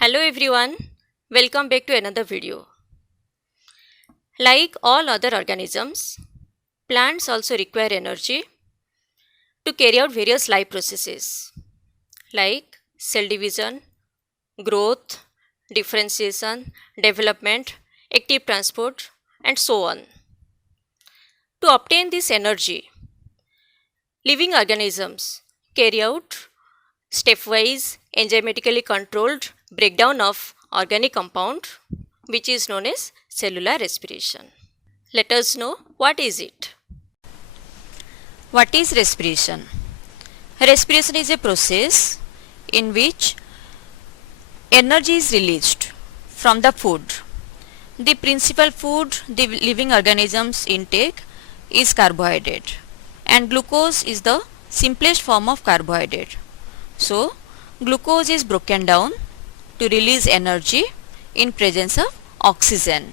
Hello everyone, welcome back to another video. Like all other organisms, plants also require energy to carry out various life processes like cell division, growth, differentiation, development, active transport, and so on. To obtain this energy, living organisms carry out stepwise enzymatically controlled breakdown of organic compound, which is known as cellular respiration. Let us know what is it. What is respiration? Respiration is a process in which energy is released from the food. The principal food the living organisms intake is carbohydrate, and glucose is the simplest form of carbohydrate. So, glucose is broken down to release energy in presence of oxygen.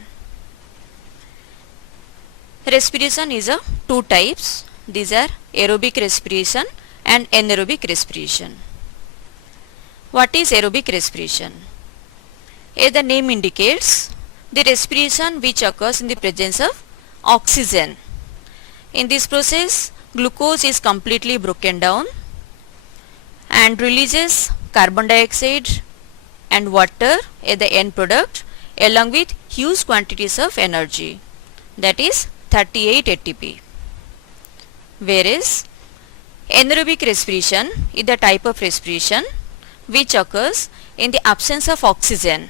Respiration is of two types. These are aerobic respiration and anaerobic respiration. What is aerobic respiration? As the name indicates, the respiration which occurs in the presence of oxygen. In this process, glucose is completely broken down and releases carbon dioxide and water as the end product along with huge quantities of energy, that is 38 ATP. Whereas anaerobic respiration is the type of respiration which occurs in the absence of oxygen,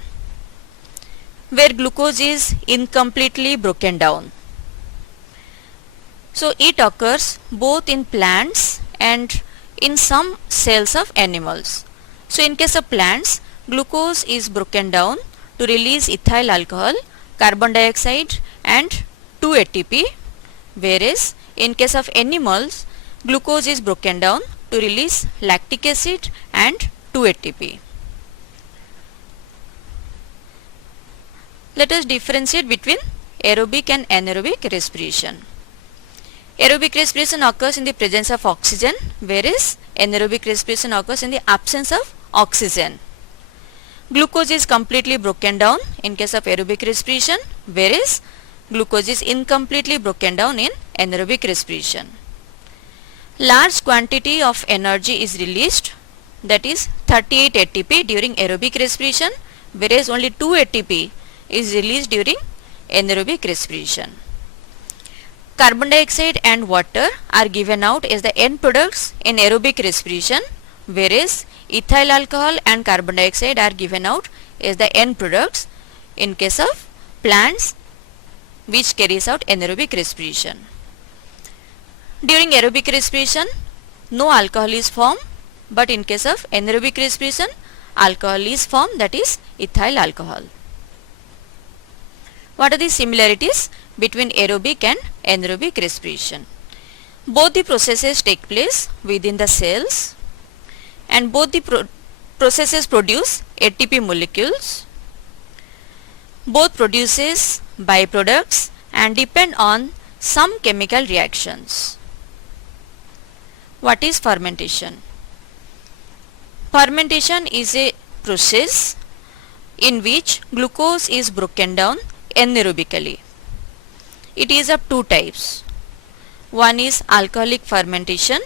where glucose is incompletely broken down. So it occurs both in plants and in some cells of animals. So in case of plants, glucose is broken down to release ethyl alcohol, carbon dioxide and 2 ATP, whereas in case of animals, glucose is broken down to release lactic acid and 2 ATP. Let us differentiate between aerobic and anaerobic respiration. Aerobic respiration occurs in the presence of oxygen, whereas anaerobic respiration occurs in the absence of oxygen. Glucose is completely broken down in case of aerobic respiration, whereas glucose is incompletely broken down in anaerobic respiration. Large quantity of energy is released, that is 38 ATP during aerobic respiration, whereas only 2 ATP is released during anaerobic respiration. Carbon dioxide and water are given out as the end products in aerobic respiration, whereas ethyl alcohol and carbon dioxide are given out as the end products in case of plants which carries out anaerobic respiration. During aerobic respiration, no alcohol is formed, but in case of anaerobic respiration, alcohol is formed, that is ethyl alcohol. What are the similarities between aerobic and anaerobic respiration? Both the processes take place within the cells, and both the processes produce ATP molecules. Both produces byproducts and depend on some chemical reactions. What is fermentation? Fermentation is a process in which glucose is broken down anaerobically. It is of two types. One is alcoholic fermentation,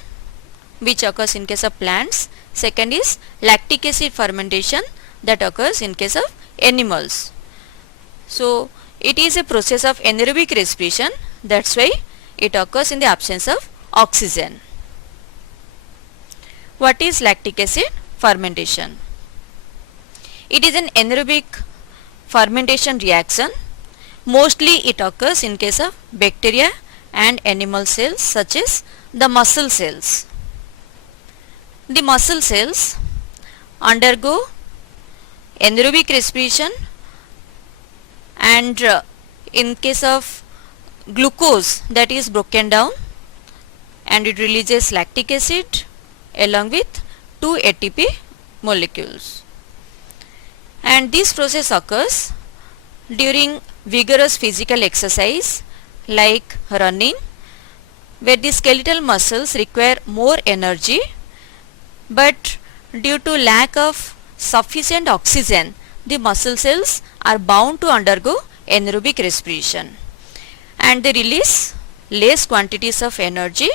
which occurs in case of plants. Second is lactic acid fermentation, that occurs in case of animals. So it is a process of anaerobic respiration, that's why it occurs in the absence of oxygen. What is lactic acid fermentation? It is an anaerobic fermentation reaction. Mostly it occurs in case of bacteria and animal cells such as the muscle cells. The muscle cells undergo anaerobic respiration, and in case of glucose, that is broken down and it releases lactic acid along with 2 ATP molecules. And this process occurs during vigorous physical exercise like running, where the skeletal muscles require more energy, but due to lack of sufficient oxygen, the muscle cells are bound to undergo anaerobic respiration and they release less quantities of energy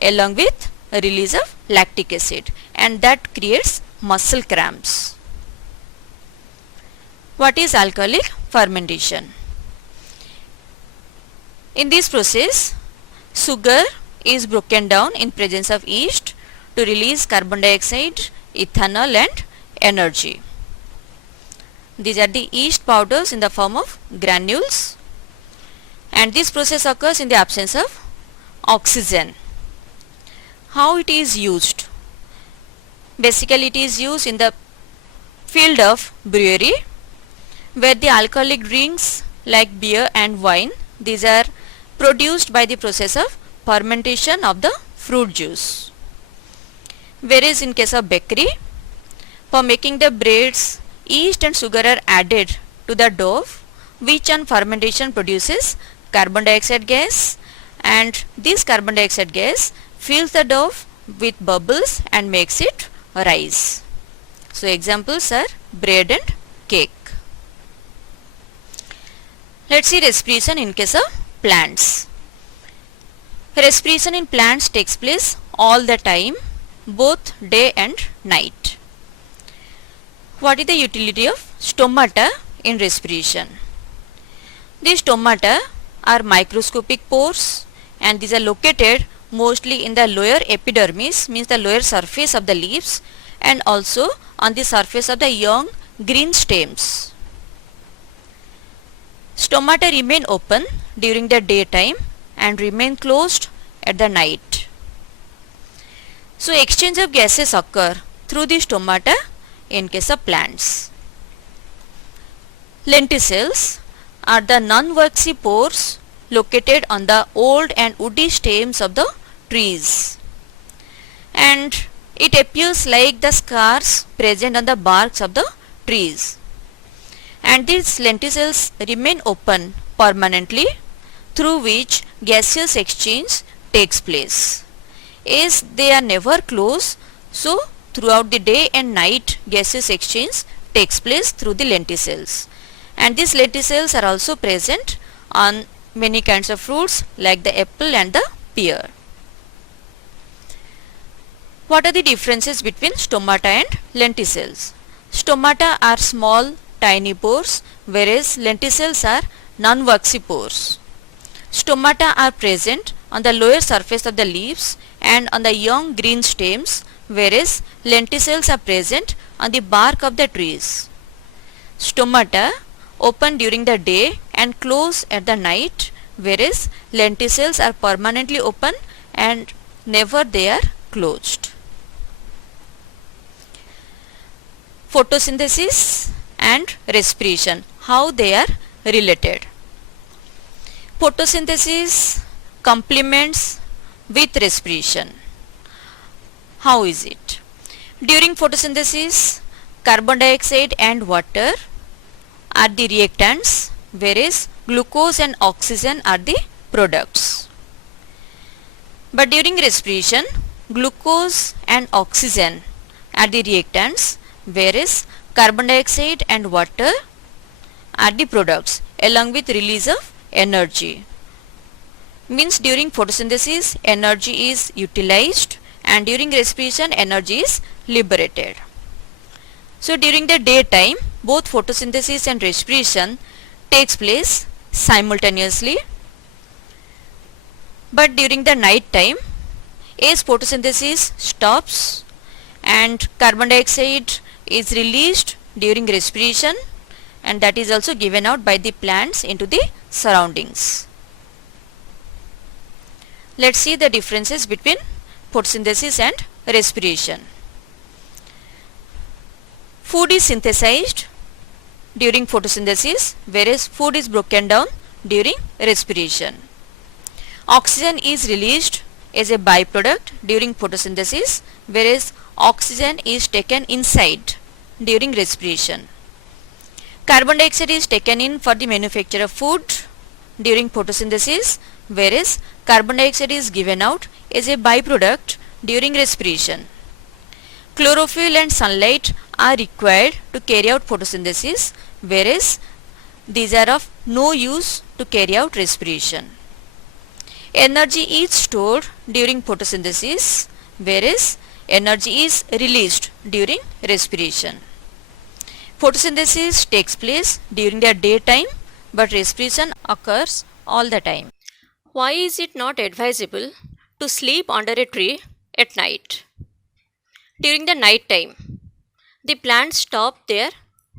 along with release of lactic acid, and that creates muscle cramps. What is alcoholic fermentation? In this process, sugar is broken down in presence of yeast to release carbon dioxide, ethanol and energy. These are the yeast powders in the form of granules, and this process occurs in the absence of oxygen. How it is used? Basically it is used in the field of brewery, where the alcoholic drinks like beer and wine, these are produced by the process of fermentation of the fruit juice. Whereas in case of bakery, for making the breads, yeast and sugar are added to the dough, which on fermentation produces carbon dioxide gas, and this carbon dioxide gas fills the dough with bubbles and makes it rise. So examples are bread and cake. Let's see respiration in case of plants. Respiration in plants takes place all the time, both day and night. What is the utility of stomata in respiration? These stomata are microscopic pores, and these are located mostly in the lower epidermis, means the lower surface of the leaves, and also on the surface of the young green stems. Stomata remain open during the daytime and remain closed at the night. So exchange of gases occur through the stomata in case of plants. Lenticels are the non-waxy pores located on the old and woody stems of the trees, and it appears like the scars present on the barks of the trees, and these lenticels remain open permanently, through which gaseous exchange takes place. As they are never closed, so throughout the day and night gaseous exchange takes place through the lenticels, and these lenticels are also present on many kinds of fruits like the apple and the pear. What are the differences between stomata and lenticels? Stomata are small tiny pores, whereas lenticels are non-waxy pores. Stomata are present on the lower surface of the leaves and on the young green stems, whereas lenticels are present on the bark of the trees. Stomata open during the day and close at the night, whereas lenticels are permanently open and never they are closed. Photosynthesis and respiration, how they are related. Photosynthesis complements with respiration. How is it? During photosynthesis, carbon dioxide and water are the reactants, whereas glucose and oxygen are the products. But during respiration, glucose and oxygen are the reactants, whereas carbon dioxide and water are the products along with release of energy. Means during photosynthesis energy is utilized and during respiration energy is liberated. So during the daytime both photosynthesis and respiration takes place simultaneously, but during the night time as photosynthesis stops and carbon dioxide is released during respiration, and that is also given out by the plants into the surroundings. Let's see the differences between photosynthesis and respiration. Food is synthesized during photosynthesis, whereas food is broken down during respiration. Oxygen is released as a byproduct during photosynthesis, whereas oxygen is taken inside during respiration. Carbon dioxide is taken in for the manufacture of food during photosynthesis, whereas carbon dioxide is given out as a byproduct during respiration. Chlorophyll and sunlight are required to carry out photosynthesis, whereas these are of no use to carry out respiration. Energy is stored during photosynthesis, whereas energy is released during respiration. Photosynthesis takes place during the daytime, but respiration occurs all the time. Why is it not advisable to sleep under a tree at night? During the night time, the plants stop their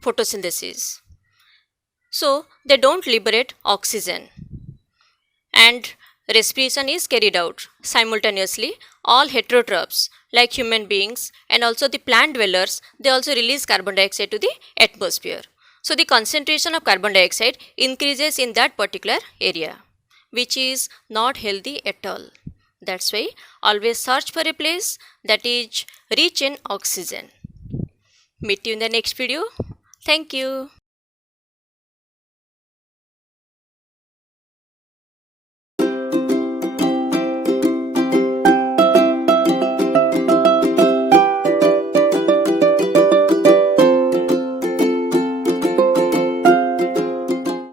photosynthesis. So they don't liberate oxygen and respiration is carried out simultaneously. All heterotrophs like human beings and also the plant dwellers, they also release carbon dioxide to the atmosphere. So the concentration of carbon dioxide increases in that particular area, which is not healthy at all. That's why always search for a place that is rich in oxygen. Meet you in the next video. Thank you.